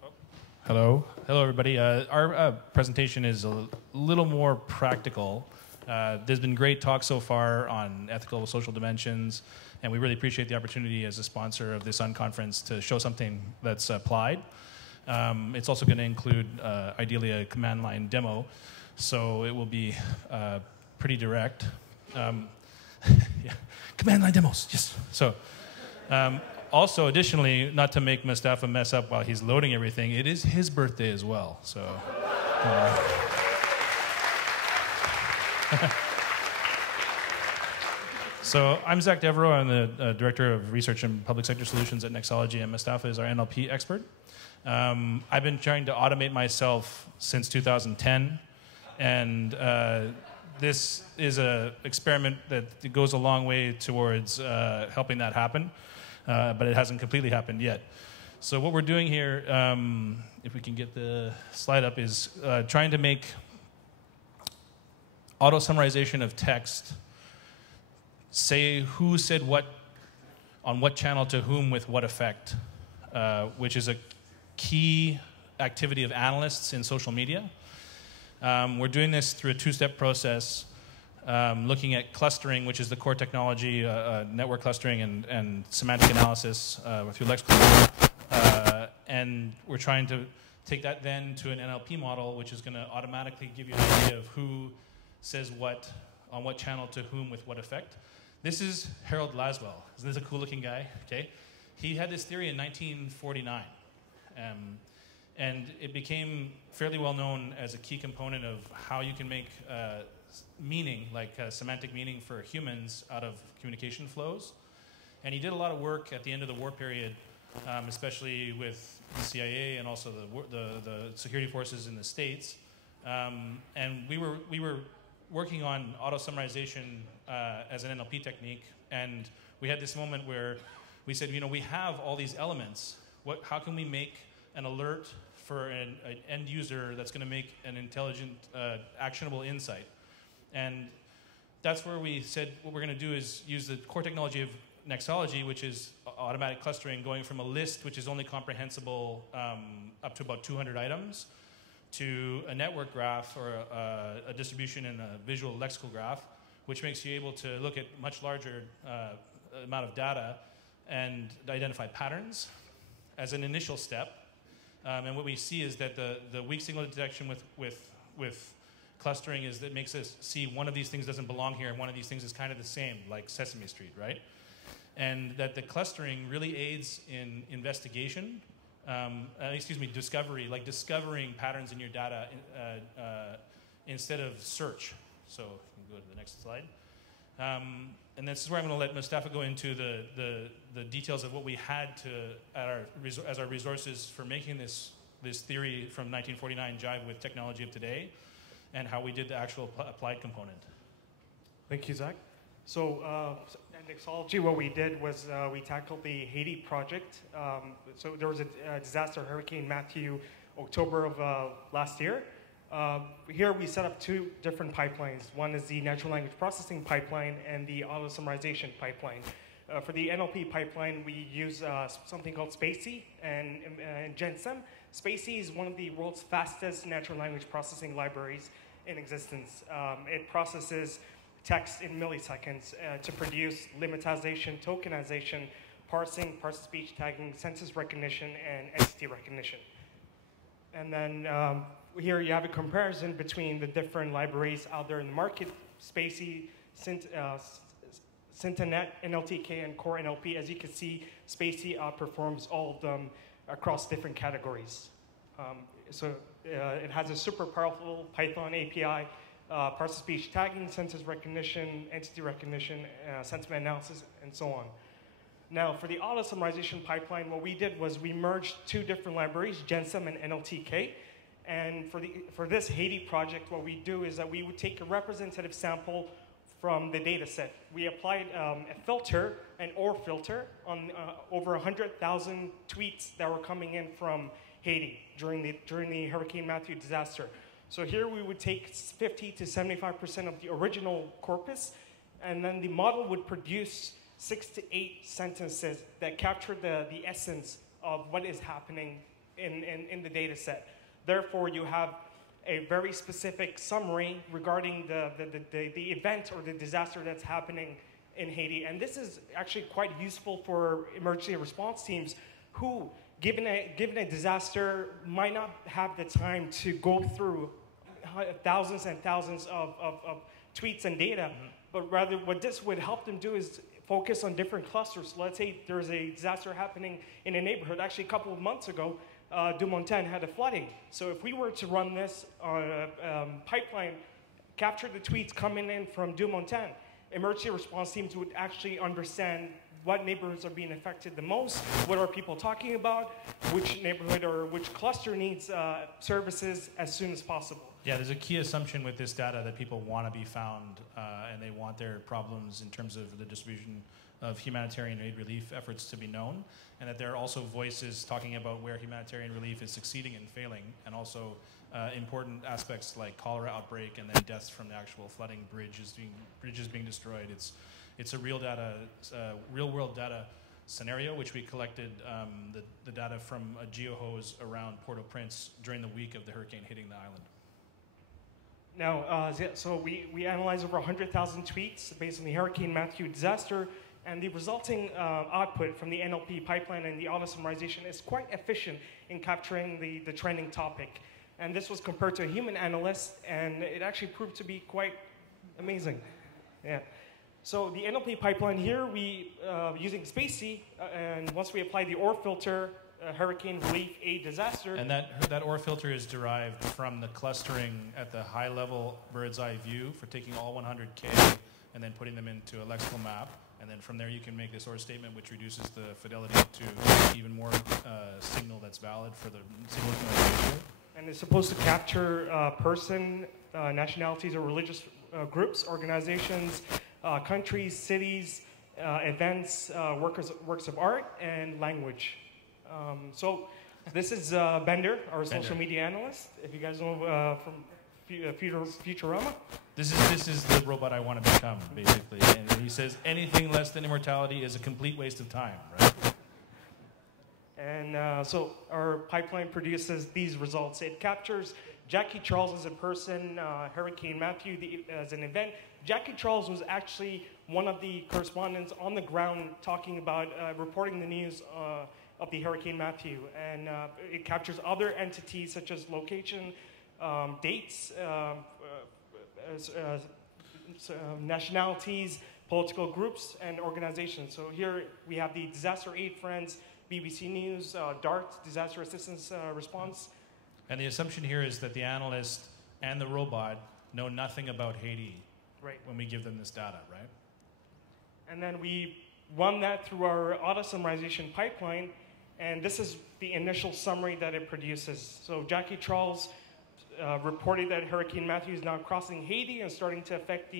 Hello. Hello, everybody. Our presentation is a little more practical. There's been great talks so far on ethical social dimensions, and we really appreciate the opportunity as a sponsor of this unconference to show something that's applied. It's also going to include, ideally, a command line demo, so it will be pretty direct. Yeah. Command line demos, yes. So, also, additionally, not to make Moustafa mess up while he's loading everything, it is his birthday as well. So, so I'm Zack Devereaux. I'm the Director of Research and Public Sector Solutions at Nexalogy, and Moustafa is our NLP expert. I've been trying to automate myself since 2010, and this is an experiment that goes a long way towards helping that happen. But it hasn't completely happened yet. So what we're doing here, if we can get the slide up, is trying to make auto-summarization of text say who said what on what channel to whom with what effect, which is a key activity of analysts in social media. We're doing this through a two-step process. Looking at clustering, which is the core technology, network clustering and semantic analysis through lexical. And we're trying to take that then to an NLP model, which is going to automatically give you an idea of who says what on what channel to whom with what effect. This is Harold Laswell. Isn't this a cool-looking guy? Okay, he had this theory in 1949. And it became fairly well known as a key component of how you can make meaning, like semantic meaning for humans out of communication flows. And he did a lot of work at the end of the war period, especially with the CIA and also the security forces in the States. And we were working on auto-summarization as an NLP technique, and we had this moment where we said, you know, we have all these elements. How can we make an alert for an end user that's going to make an intelligent, actionable insight? And that's where we said what we're going to do is use the core technology of Nexalogy, which is automatic clustering, going from a list which is only comprehensible up to about 200 items to a network graph or a distribution in a visual lexical graph, which makes you able to look at much larger amount of data and identify patterns as an initial step. And what we see is that the weak signal detection with clustering is that makes us see one of these things doesn't belong here and one of these things is kind of the same, like Sesame Street, right? And that the clustering really aids in investigation, discovery, like discovering patterns in your data instead of search. So we can go to the next slide. And this is where I'm going to let Moustafa go into the details of what we had as our resources for making this theory from 1949 jive with technology of today, and how we did the actual applied component. Thank you, Zack. So at Nexalogy, what we did was we tackled the Haiti project. So there was a disaster, Hurricane Matthew, October of last year. Here we set up two different pipelines. One is the natural language processing pipeline and the auto-summarization pipeline. For the NLP pipeline, we use something called Spacey and GenSum. Spacey is one of the world's fastest natural language processing libraries in existence. It processes text in milliseconds to produce lemmatization, tokenization, parsing, parse-to-speech tagging, census recognition, and entity recognition. And then here you have a comparison between the different libraries out there in the market: Spacey, Syntanet, NLTK, and Core NLP. As you can see, Spacey outperforms all of them across different categories. It has a super powerful Python API, parse-to-speech tagging, census recognition, entity recognition, sentiment analysis, and so on. Now, for the auto-summarization pipeline, what we did was we merged two different libraries, GenSum and NLTK. And for this Haiti project, what we do is that we would take a representative sample from the data set. We applied a filter, an OR filter, on over 100,000 tweets that were coming in from Haiti during the Hurricane Matthew disaster. So here we would take 50 to 75% of the original corpus, and then the model would produce 6 to 8 sentences that capture the essence of what is happening in the data set. Therefore, you have a very specific summary regarding the event or the disaster that's happening in Haiti. And this is actually quite useful for emergency response teams who, given a disaster, might not have the time to go through thousands and thousands of tweets and data, but rather what this would help them do is focus on different clusters. So let's say there's a disaster happening in a neighborhood. Actually, a couple of months ago, Dumontaine had a flooding. So if we were to run this on a pipeline, capture the tweets coming in from Dumontaine, emergency response teams would actually understand what neighborhoods are being affected the most, what are people talking about, which neighborhood or which cluster needs services as soon as possible. Yeah, there's a key assumption with this data that people want to be found and they want their problems in terms of the distribution of humanitarian aid relief efforts to be known, and that there are also voices talking about where humanitarian relief is succeeding and failing, and also important aspects like cholera outbreak and then deaths from the actual flooding, bridges being destroyed. It's a real world data scenario, which we collected the data from a geohose around Port-au-Prince during the week of the hurricane hitting the island. Now, so we analyzed over 100,000 tweets based on the Hurricane Matthew disaster, and the resulting output from the NLP pipeline and the auto summarization is quite efficient in capturing the trending topic. And this was compared to a human analyst, and it actually proved to be quite amazing. Yeah. So the NLP pipeline here, we using Spacey, and once we apply the OR filter, hurricane relief aid disaster. And that OR filter is derived from the clustering at the high level bird's eye view for taking all 100K and then putting them into a lexical map. And then from there you can make this OR statement, which reduces the fidelity to even more signal that's valid for the signal to noise ratio. And it's supposed to capture person, nationalities or religious groups, organizations, countries, cities, events, works of art, and language. So this is Bender, our social media analyst. If you guys know from Futurama. This is the robot I want to become, basically. And he says anything less than immortality is a complete waste of time, right? And so our pipeline produces these results. It captures Jackie Charles as a person, Hurricane Matthew as an event. Jackie Charles was actually one of the correspondents on the ground talking about, reporting the news of the Hurricane Matthew. And it captures other entities such as location, dates, nationalities, political groups, and organizations. So here we have the Disaster Aid Friends, BBC News, DART, Disaster Assistance Response. And the assumption here is that the analyst and the robot know nothing about Haiti when we give them this data, right? And then we run that through our auto summarization pipeline, and this is the initial summary that it produces. So Jackie Charles reported that Hurricane Matthew is now crossing Haiti and starting to affect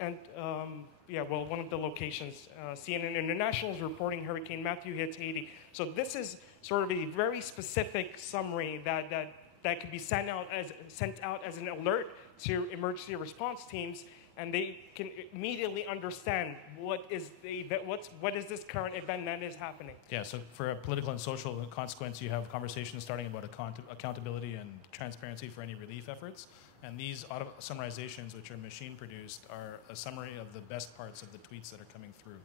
one of the locations. CNN International is reporting Hurricane Matthew hits Haiti. So this is sort of a very specific summary that could be sent out as an alert to emergency response teams, and they can immediately understand what is this current event that is happening. Yeah, so for a political and social consequence, you have conversations starting about accountability and transparency for any relief efforts. And these auto summarizations, which are machine produced, are a summary of the best parts of the tweets that are coming through.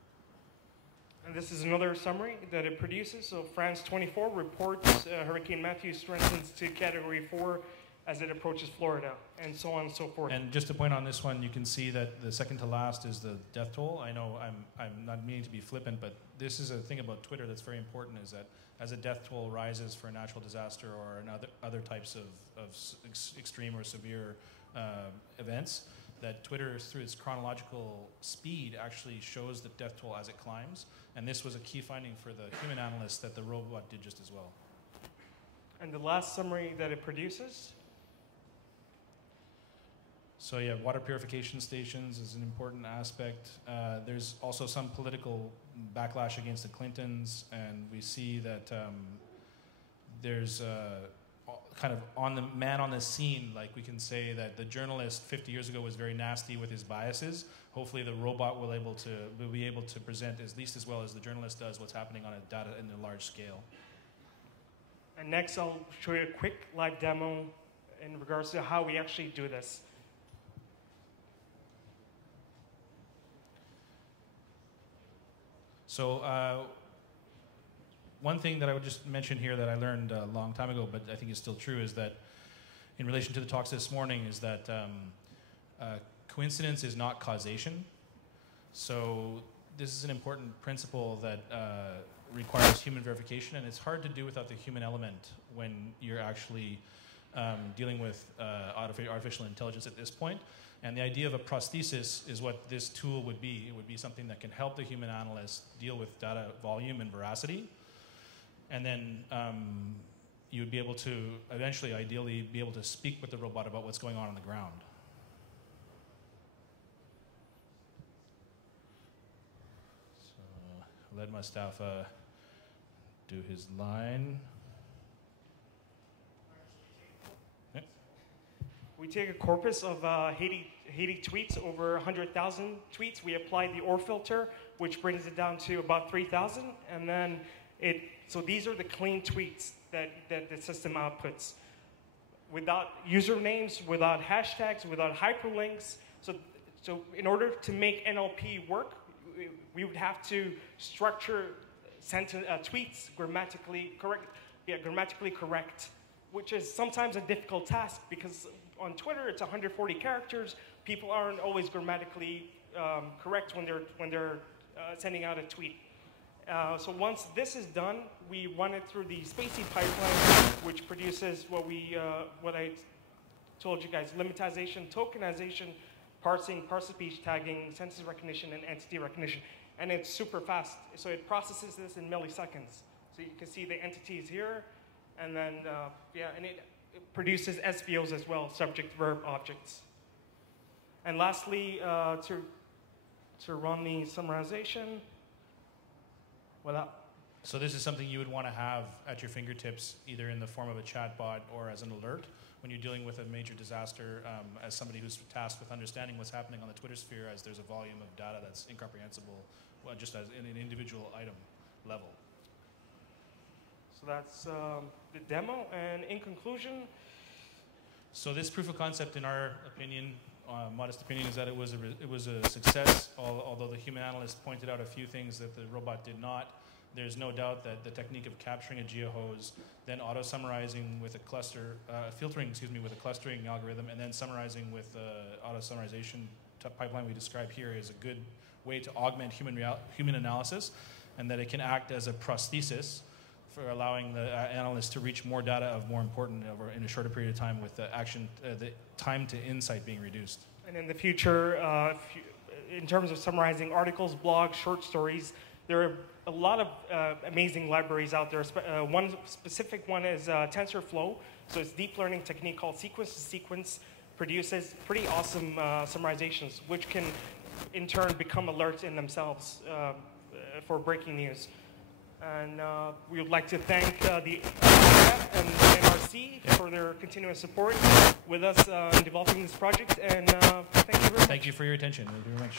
And this is another summary that it produces. So France 24 reports Hurricane Matthew strengthens to Category 4 as it approaches Florida, and so on and so forth. And just to point on this one, you can see that the second to last is the death toll. I know I'm not meaning to be flippant, but this is a thing about Twitter that's very important, is that as a death toll rises for a natural disaster or other types of extreme or severe events, that Twitter, through its chronological speed, actually shows the death toll as it climbs. And this was a key finding for the human analyst that the robot did just as well. And the last summary that it produces? So yeah, water purification stations is an important aspect. There's also some political backlash against the Clintons, and we see that there's kind of on the man on the scene, like we can say that the journalist 50 years ago was very nasty with his biases. Hopefully the robot will be able to present at least as well as the journalist does what's happening on a large scale. And next, I'll show you a quick live demo in regards to how we actually do this. So one thing that I would just mention here that I learned a long time ago, but I think is still true, is that in relation to the talks this morning, is that coincidence is not causation. So this is an important principle that requires human verification, and it's hard to do without the human element when you're actually dealing with artificial intelligence at this point. And the idea of a prosthesis is what this tool would be. It would be something that can help the human analyst deal with data volume and veracity. And then you would be able to eventually, ideally, be able to speak with the robot about what's going on the ground. So let Moustafa do his line. We take a corpus of Haiti tweets, over 100,000 tweets. We apply the OR filter, which brings it down to about 3,000. And then so these are the clean tweets that the system outputs. Without usernames, without hashtags, without hyperlinks. So in order to make NLP work, we would have to structure tweets grammatically correct, which is sometimes a difficult task because on Twitter it's 140 characters. People aren't always grammatically correct when they're sending out a tweet. So once this is done, we run it through the Spacey pipeline, which produces what I told you guys: lemmatization, tokenization, parsing, parse-speech tagging, sentence recognition, and entity recognition. And it's super fast. So it processes this in milliseconds. So you can see the entities here, and then and it produces SVOs as well, subject, verb, objects. And lastly, to run the summarization. So this is something you would want to have at your fingertips, either in the form of a chatbot or as an alert when you're dealing with a major disaster, as somebody who's tasked with understanding what's happening on the Twitter sphere, as there's a volume of data that's incomprehensible, well, just as in an individual item level. So that's the demo, and in conclusion. So this proof of concept, in our opinion, modest opinion, is that it was a success. Although the human analyst pointed out a few things that the robot did not. There's no doubt that the technique of capturing a geohose, then auto-summarizing with a filtering with a clustering algorithm, and then summarizing with auto-summarization pipeline we describe here is a good way to augment human analysis, and that it can act as a prosthesis for allowing the analyst to reach more data of more important in a shorter period of time, with the time to insight being reduced. And in the future, in terms of summarizing articles, blogs, short stories, there are a lot of amazing libraries out there. One specific one is TensorFlow. So it's a deep learning technique called sequence to sequence, produces pretty awesome summarizations, which can in turn become alerts in themselves for breaking news. And we would like to thank the AIFest and NRC for their continuous support with us in developing this project. And thank you very much. Thank you for your attention. Thank you very much.